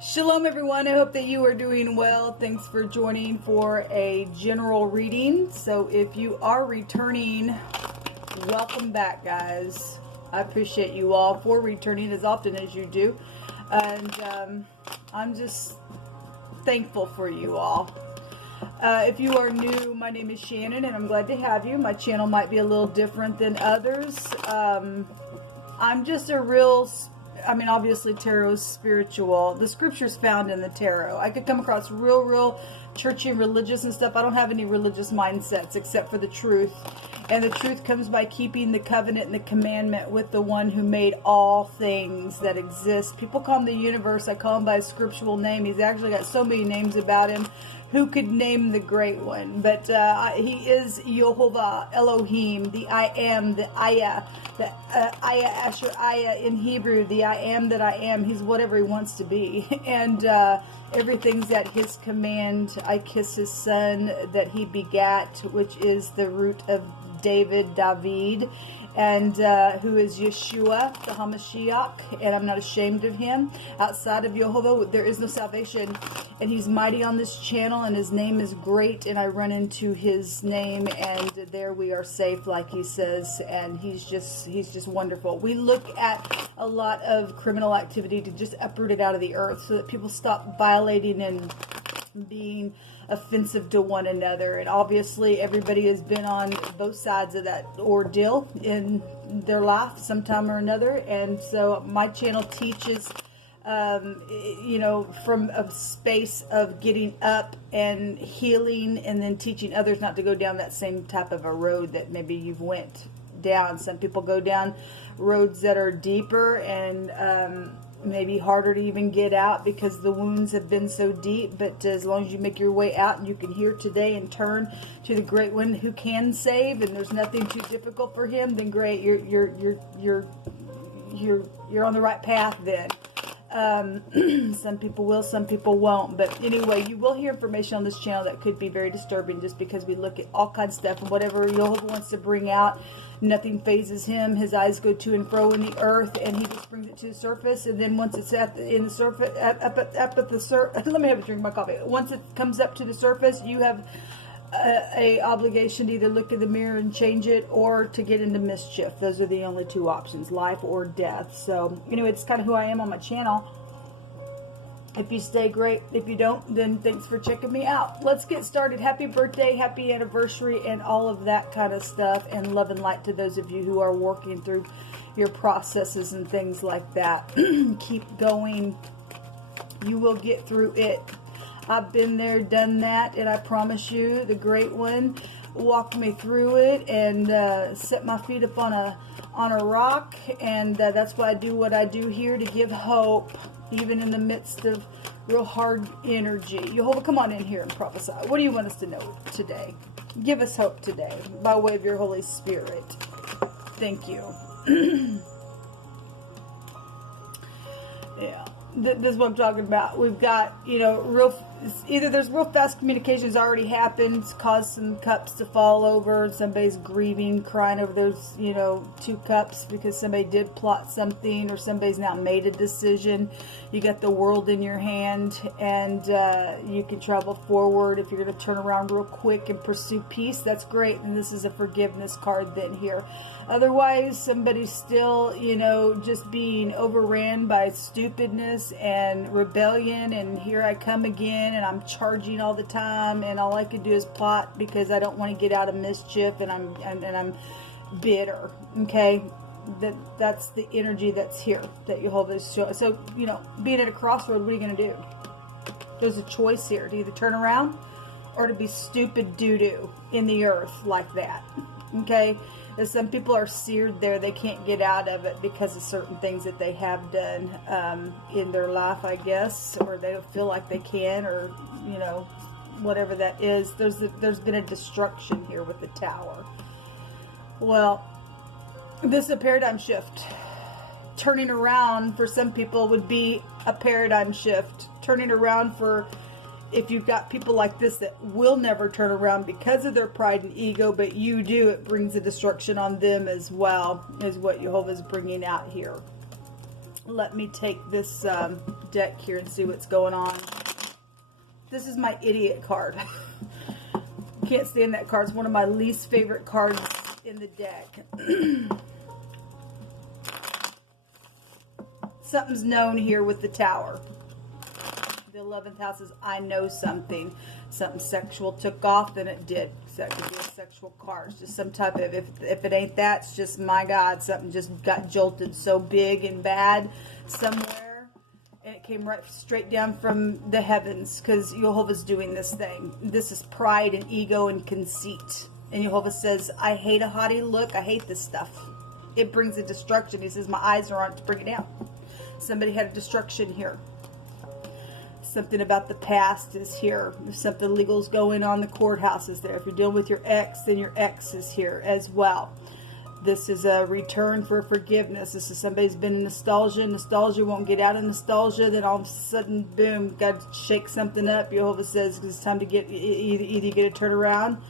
Shalom everyone, I hope that you are doing well. Thanks for joining for a general reading. So if you are returning, welcome back, guys. I appreciate you all for returning as often as you do. And I'm just thankful for you all. If you are new, my name is Shannon and I'm glad to have you. My channel might be a little different than others. I'm just a real... obviously tarot is spiritual. The scripture's found in the tarot. I could come across real churchy and religious and stuff. I don't have any religious mindsets except for the truth. And the truth comes by keeping the covenant and the commandment with the one who made all things that exist. People call him the universe. I call him by a scriptural name. He's actually got so many names about him. Who could name the great one? But he is Yehovah, Elohim, the I am, the Ayah, the Ayah, Asher, Ayah in Hebrew, the I am that I am. He's whatever he wants to be. And everything's at his command. I kiss his son that he begat, which is the root of David, and who is Yeshua, the Hamashiach, and I'm not ashamed of him. Outside of Yehovah, there is no salvation, and he's mighty on this channel, and his name is great, and I run into his name, and there we are safe, like he says, and he's just wonderful. We look at a lot of criminal activity to just uproot it out of the earth so that people stop violating and being offensive to one another. And obviously everybody has been on both sides of that ordeal in their life sometime or another, and so my channel teaches from a space of getting up and healing, and then teaching others not to go down that same type of a road that maybe you've went down. Some people go down roads that are deeper and maybe harder to even get out because the wounds have been so deep. But as long as you make your way out and you can hear today and turn to the great one who can save, and there's nothing too difficult for him, then great, you're on the right path then. Some people will, some people won't, but anyway, you will hear information on this channel that could be very disturbing, just because we look at all kinds of stuff, and whatever Jehovah wants to bring out, nothing phases him. His eyes go to and fro in the earth, and he just brings it to the surface. And then once it's in the surface, up at the surface, let me have a drink of my coffee. Once it comes up to the surface, you have a obligation to either look in the mirror and change it, or to get into mischief. Those are the only two options, life or death. So anyway, it's kind of who I am on my channel. If you stay, great. If you don't, then thanks for checking me out. Let's get started. Happy birthday, happy anniversary, and all of that kind of stuff, and love and light to those of you who are working through your processes and things like that. Keep going. You will get through it. I've been there, done that, and I promise you, the great one walked me through it and set my feet up on a rock, and that's why I do what I do here, to give hope, even in the midst of real hard energy. Yehovah, come on in here and prophesy. What do you want us to know today? Give us hope today by way of your Holy Spirit. Thank you. Yeah. This is what I'm talking about. We've got, either there's real fast communications already happened, caused some cups to fall over, somebody's grieving, crying over those, 2 cups because somebody did plot something, or somebody's now made a decision. You got the world in your hand, and you can travel forward. If you're going to turn around real quick and pursue peace, that's great. And this is a forgiveness card then here. Otherwise, somebody's still, just being overran by stupidness and rebellion, and here I come again, and I'm charging all the time, and all I can do is plot because I don't want to get out of mischief, and I'm bitter. Okay, that's the energy that's here that Jehovah is showing. So being at a crossroad, what are you going to do? There's a choice here to either turn around or to be stupid doo-doo in the earth like that. Okay. As some people are seared there, they can't get out of it because of certain things that they have done in their life, I guess, or they don't feel like they can, or whatever that is. There's been a destruction here with the Tower. Well, this is a paradigm shift. Turning around for some people would be a paradigm shift. Turning around for, if you've got people like this that will never turn around because of their pride and ego, but you do, it brings a destruction on them as well, is what Jehovah is bringing out here. Let me take this deck here and see what's going on. This is my idiot card. Can't stand that card. It's one of my least favorite cards in the deck. Something's known here with the Tower. The 11th house is I know something. Something sexual took off, then it did. So that could be a sexual card. It's just some type of, if it ain't that, it's just, my God, something just got jolted so big and bad somewhere. And it came right straight down from the heavens, because Jehovah's doing this thing. This is pride and ego and conceit. And Jehovah says, I hate a haughty look. I hate this stuff. It brings a destruction. He says, my eyes are on it to bring it down. Somebody had a destruction here. Something about the past is here. If something legal is going on, the courthouse is there. If you're dealing with your ex, then your ex is here as well. This is a return for forgiveness. This is somebody's been in nostalgia. Nostalgia won't get out of nostalgia. Then all of a sudden, boom, got to shake something up. Jehovah says it's time to get, either you get a turnaround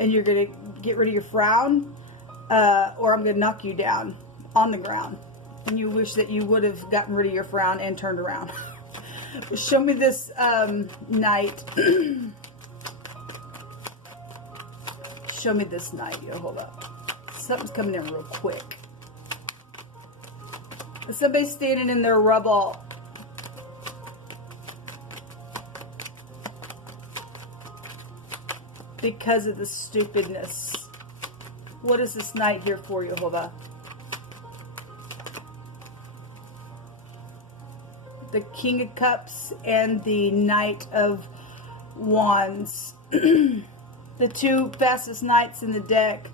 and you're going to get rid of your frown, or I'm going to knock you down on the ground. And you wish that you would have gotten rid of your frown and turned around. Show me this knight. Show me this knight. Hold up. Something's coming in real quick. Somebody's standing in their rubble. Because of the stupidness. What is this knight here for, Jehovah? The King of Cups and the Knight of Wands. The two fastest knights in the deck.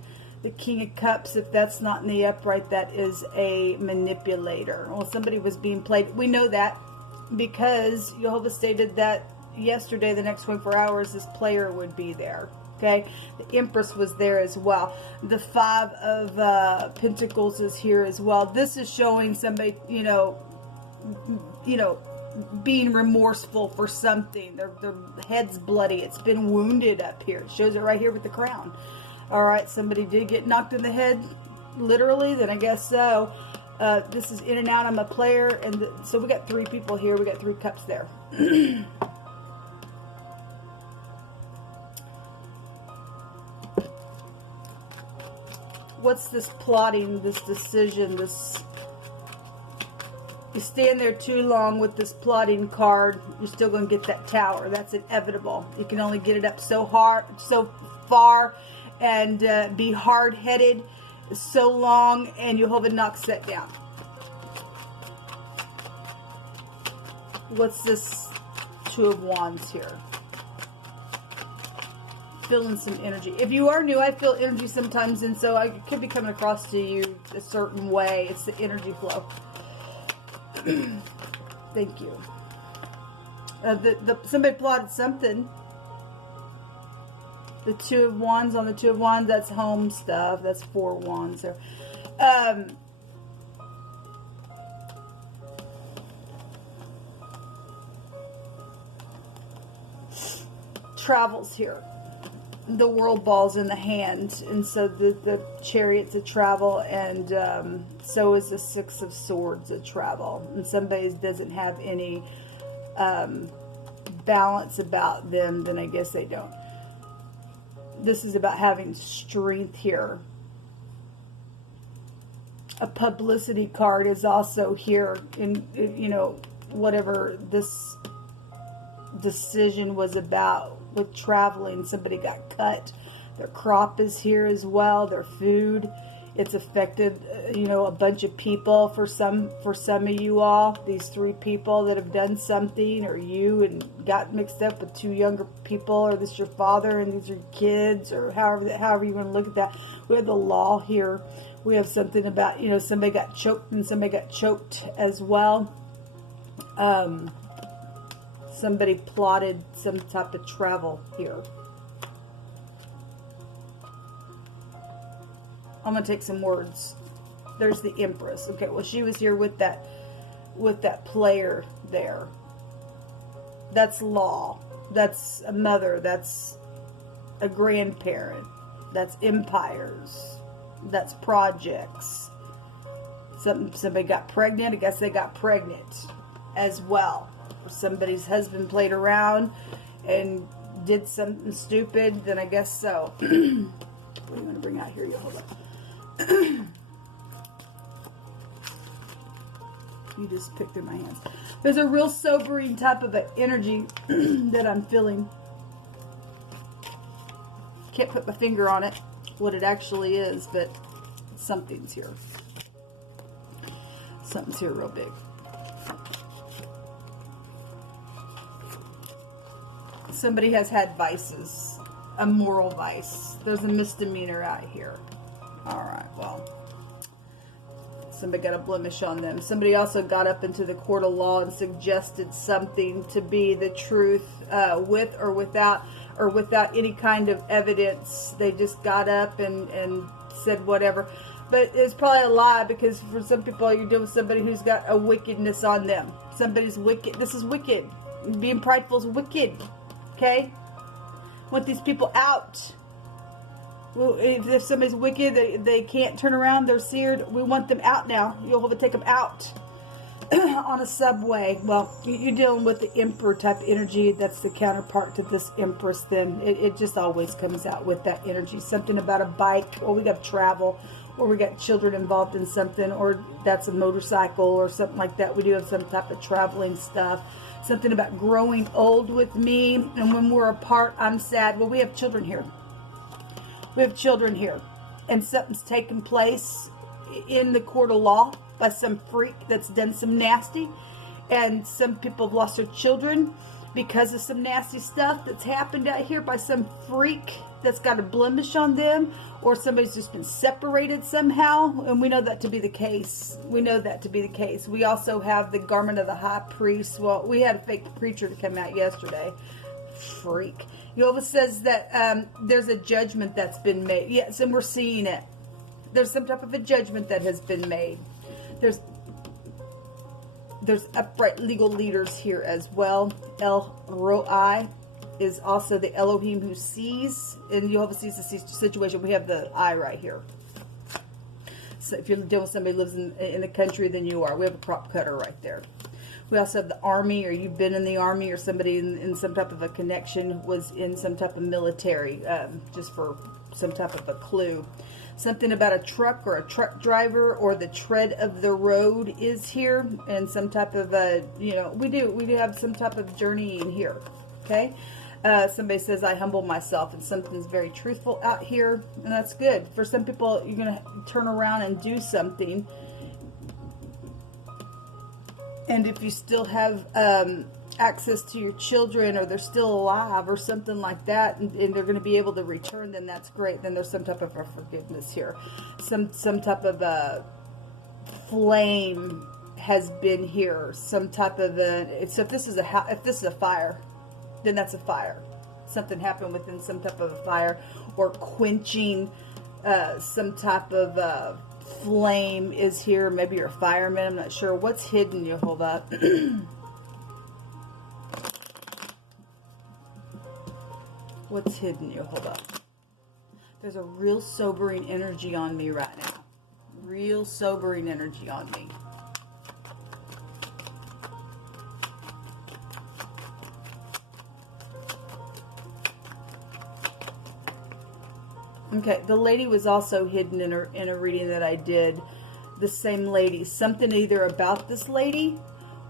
The King of Cups, if that's not in the upright, that is a manipulator. Well, somebody was being played. We know that because Jehovah stated that yesterday, the next 24 hours, this player would be there. Okay, the Empress was there as well. The Five of Pentacles is here as well. This is showing somebody, you know, being remorseful for something. Their head's bloody. It's been wounded up here. It shows it right here with the crown. All right, somebody did get knocked in the head, literally. Then I guess so. This is in and out. I'm a player, and so we got three people here. We got three cups there. What's this plotting? This decision? This. You stand there too long with this plotting card, you're still going to get that Tower. That's inevitable. You can only get it up so hard, so far, and be hard-headed so long, and Jehovah knocks that down. What's this Two of Wands here? Feeling some energy. If you are new, I feel energy sometimes, and so I could be coming across to you a certain way. It's the energy flow. Thank you. Somebody plotted something. The Two of Wands on the Two of Wands, that's home stuff. That's Four of Wands there. Travels here. The world ball's in the hand, and so the Chariot's a travel, and so is the Six of Swords a travel. And somebody doesn't have any balance about them, then I guess they don't. This is about having strength here. A publicity card is also here, in, you know, whatever this decision was about. With traveling, somebody got cut. Their crop is here as well. Their food, it's affected, you know, a bunch of people. For some of you all, these three people that have done something, or you, and got mixed up with two younger people, or this is your father and these are your kids, or however you want to look at that. We have the law here. We have something about, you know, somebody got choked and somebody got choked as well. Somebody plotted some type of travel here. I'm going to take some words. There's the Empress. Okay, well, she was here with that player there. That's law. That's a mother. That's a grandparent. That's empires. That's projects. Somebody got pregnant. I guess they got pregnant as well. Or somebody's husband played around and did something stupid. Then I guess so. What do you want to bring out here? You hold up. You just picked in my hands. There's a real sobering type of an energy that I'm feeling. Can't put my finger on it, what it actually is, but something's here. Something's here real big. Somebody has had vices, a moral vice. There's a misdemeanor out here. All right, well, somebody got a blemish on them. Somebody also got up into the court of law and suggested something to be the truth with or without any kind of evidence. They just got up and said whatever. But it's probably a lie, because for some people you're dealing with somebody who's got a wickedness on them. Somebody's wicked. This is wicked. Being prideful is wicked. Okay? Want these people out. Well, if somebody's wicked, they can't turn around, they're seared, we want them out now. You'll have to take them out on a subway. Well, you're dealing with the Emperor type energy. That's the counterpart to this Empress. Then it just always comes out with that energy. Something about a bike, or we got travel, or we got children involved in something, or that's a motorcycle or something like that. We do have some type of traveling stuff. Something about growing old with me, and when we're apart, I'm sad. Well, we have children here. We have children here, and something's taken place in the court of law by some freak that's done some nasty, and some people have lost their children because of some nasty stuff that's happened out here by some freak that's got a blemish on them, or somebody's just been separated somehow, and we know that to be the case. We know that to be the case. We also have the garment of the high priest. Well, we had a fake preacher to come out yesterday. Freak. Jehovah says that there's a judgment that's been made. Yes, and we're seeing it. There's some type of a judgment that has been made. There's upright legal leaders here as well. El Roi is also the Elohim who sees, and Jehovah sees the situation. We have the eye right here. So if you're dealing with somebody who lives in the country, then you are. We have a crop cutter right there. We also have the army, or you've been in the army, or somebody in some type of a connection was in some type of military, just for some type of a clue. Something about a truck or a truck driver, or the tread of the road is here, and some type of a, we do have some type of journeying here. Okay. Somebody says, I humble myself, and something's very truthful out here, and that's good. For some people, you're going to turn around and do something. And if you still have access to your children, or they're still alive or something like that, and they're going to be able to return, then that's great. Then there's some type of a forgiveness here. Some type of a flame has been here. Some type of a, so if this is a fire, then that's a fire. Something happened within some type of a fire, or quenching some type of flame is here. Maybe you're a fireman. I'm not sure. What's hidden? You hold up. What's hidden? You hold up. There's a real sobering energy on me right now. Real sobering energy on me. Okay, the lady was also hidden in a reading that I did. The same lady. Something either about this lady,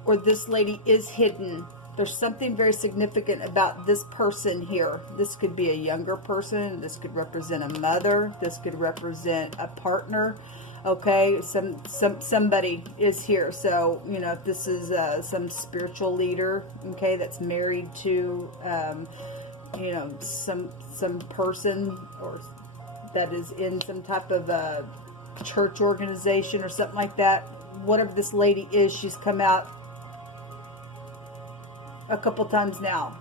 or this lady is hidden. There's something very significant about this person here. This could be a younger person. This could represent a mother. This could represent a partner. Okay, somebody is here. So, if this is some spiritual leader, okay, that's married to, some person, or that is in some type of a church organization or something like that. Whatever this lady is, she's come out a couple times now.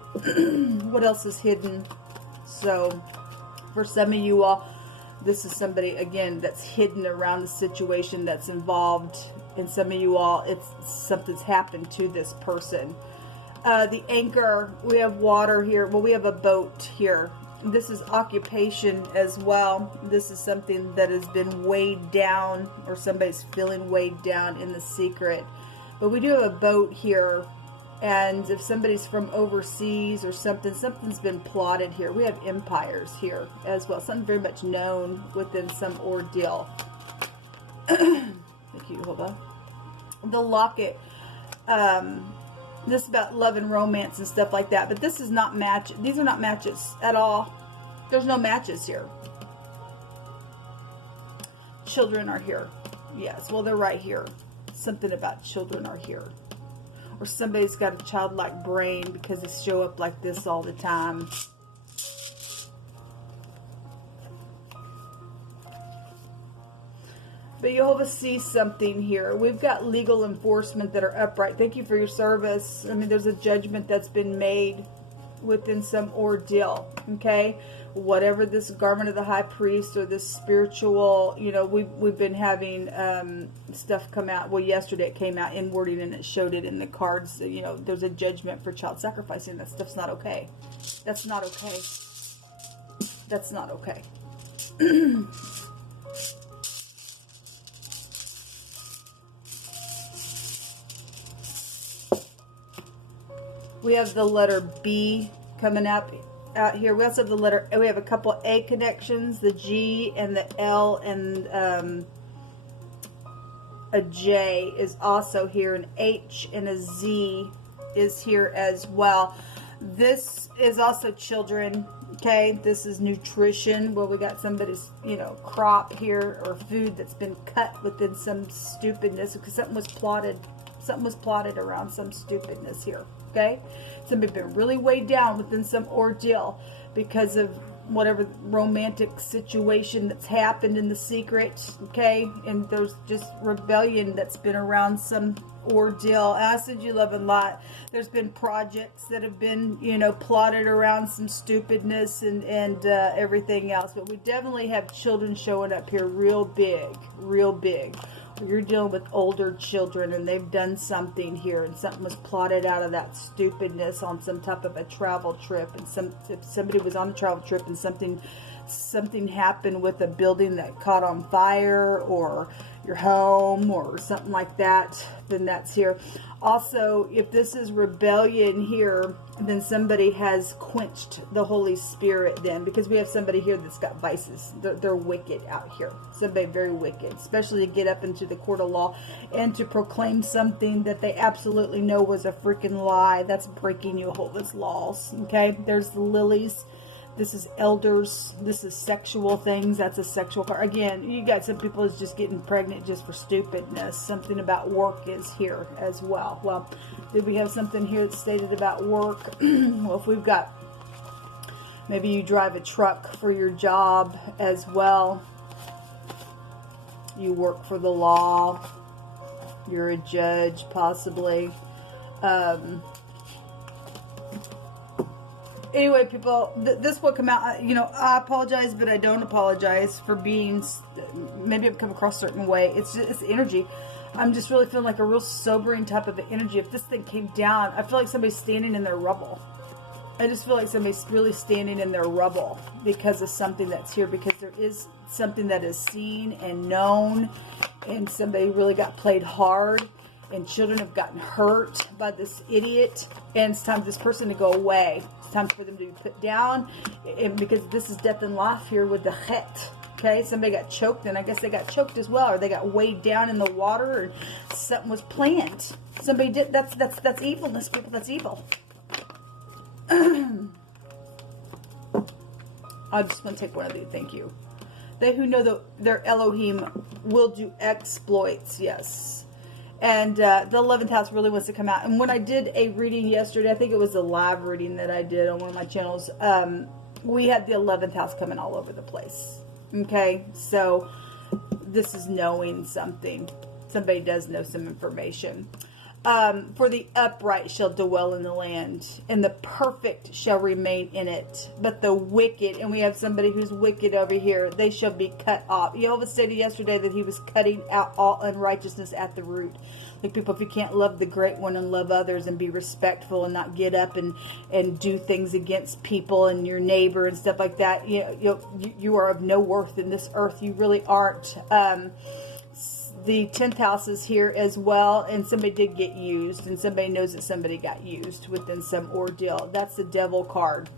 What else is hidden? So for some of you all, this is somebody, again, that's hidden around the situation that's involved. And some of you all, something's happened to this person. The anchor, we have water here. Well, we have a boat here. This is occupation as well. This is something that has been weighed down, or somebody's feeling weighed down in the secret. But we do have a boat here, and if somebody's from overseas or something, something's been plotted here. We have empires here as well. Something very much known within some ordeal. Thank you, Jehovah. The locket. This is about love and romance and stuff like that. But this is not match. These are not matches at all. There's no matches here. Children are here. Yes, well, they're right here. Something about children are here. Or somebody's got a childlike brain because they show up like this all the time. But Jehovah sees something here. We've got legal enforcement that are upright. Thank you for your service. I mean, there's a judgment that's been made within some ordeal. Okay? Whatever this garment of the high priest or this spiritual, you know, we've been having stuff come out. Well, yesterday it came out in wording and it showed it in the cards. You know, there's a judgment for child sacrificing. That stuff's not okay. That's not okay. That's not okay. We have the letter B coming up out here. We also have the letter, we have a couple A connections, the G and the L, and a J is also here, an H and a Z is here as well. This is also children, okay? This is nutrition. Well, we got somebody's, you know, crop here, or food that's been cut within some stupidness, because something was plotted. Something was plotted around some stupidness here. Okay, somebody's been really weighed down within some ordeal because of whatever romantic situation that's happened in the secret. Okay, and there's just rebellion that's been around some ordeal. And I said you love and light. There's been projects that have been, you know, plotted around some stupidness and everything else. But we definitely have children showing up here real big, real big. You're dealing with older children and they've done something here, and something was plotted out of that stupidness on some type of a travel trip, and if somebody was on a travel trip and something happened with a building that caught on fire, or your home or something like that, then that's here. Also, if this is rebellion here, then somebody has quenched the Holy Spirit then, because we have somebody here that's got vices. They're wicked out here. Somebody very wicked, especially to get up into the court of law and to proclaim something that they absolutely know was a freaking lie. That's breaking Jehovah's laws. Okay, there's the lilies. This is elders. This is sexual things. That's a sexual card. Again, you got some people who's just getting pregnant just for stupidness. Something about work is here as well. Well, did we have something here that's stated about work? Well, if we've got, maybe you drive a truck for your job as well. You work for the law. You're a judge, possibly. Anyway, people, this will come out, you know, I apologize, but I don't apologize for being, maybe I've come across a certain way. It's energy. I'm just really feeling like a real sobering type of energy. If this thing came down, I feel like somebody's standing in their rubble. I just feel like somebody's really standing in their rubble because of something that's here, because there is something that is seen and known, and somebody really got played hard. And children have gotten hurt by this idiot, and it's time for this person to go away. It's time for them to be put down, and because this is death and life here with the het. Okay, somebody got choked, and I guess they got choked as well, or they got weighed down in the water, or something was planned. Somebody did. That's evilness, people. That's evil. I just want to take one of these. Thank you. They who know their Elohim will do exploits. Yes. And the 11th house really wants to come out. And when I did a reading yesterday, I think it was a live reading that I did on one of my channels, we had the 11th house coming all over the place. Okay, so this is knowing something. Somebody does know some information. For the upright shall dwell in the land, and the perfect shall remain in it. But the wicked, and we have somebody who's wicked over here, they shall be cut off. Jehovah stated yesterday that he was cutting out all unrighteousness at the root. Like, people, if you can't love the great one and love others and be respectful and not get up and do things against people and your neighbor and stuff like that, you are of no worth in this earth. You really aren't. The 10th house is here as well, and somebody did get used, and somebody knows that somebody got used within some ordeal. That's the devil card.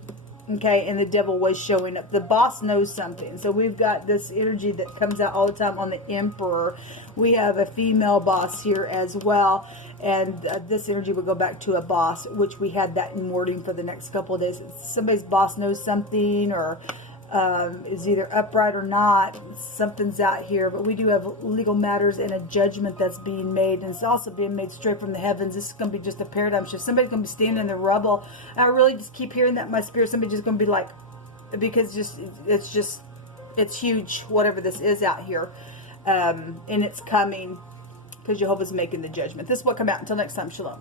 Okay, and the devil was showing up. The boss knows something. So we've got this energy that comes out all the time on the emperor. We have a female boss here as well, and this energy will go back to a boss, which we had that in wording for the next couple of days. Somebody's boss knows something, or is either upright or not. Something's out here, but we do have legal matters and a judgment that's being made, and it's also being made straight from the heavens. This is going to be just a paradigm shift. Somebody's going to be standing in the rubble. And I really just keep hearing that in my spirit. Somebody's just going to be like, because it's huge, whatever this is out here, and it's coming because Jehovah's making the judgment. This is what come out. Until next time, shalom.